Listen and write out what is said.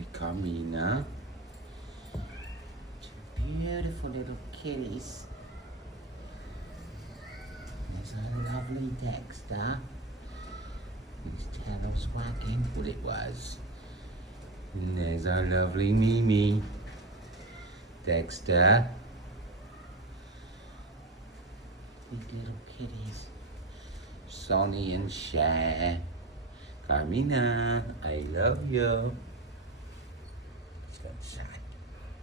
at Carmina. Two beautiful little kitties. There's our lovely Dexter. His tail's wagging. Well, it was. And there's our lovely Mimi. Dexter. These little kitties. Sonny and Cher. Carmina, I love you. Sunshine.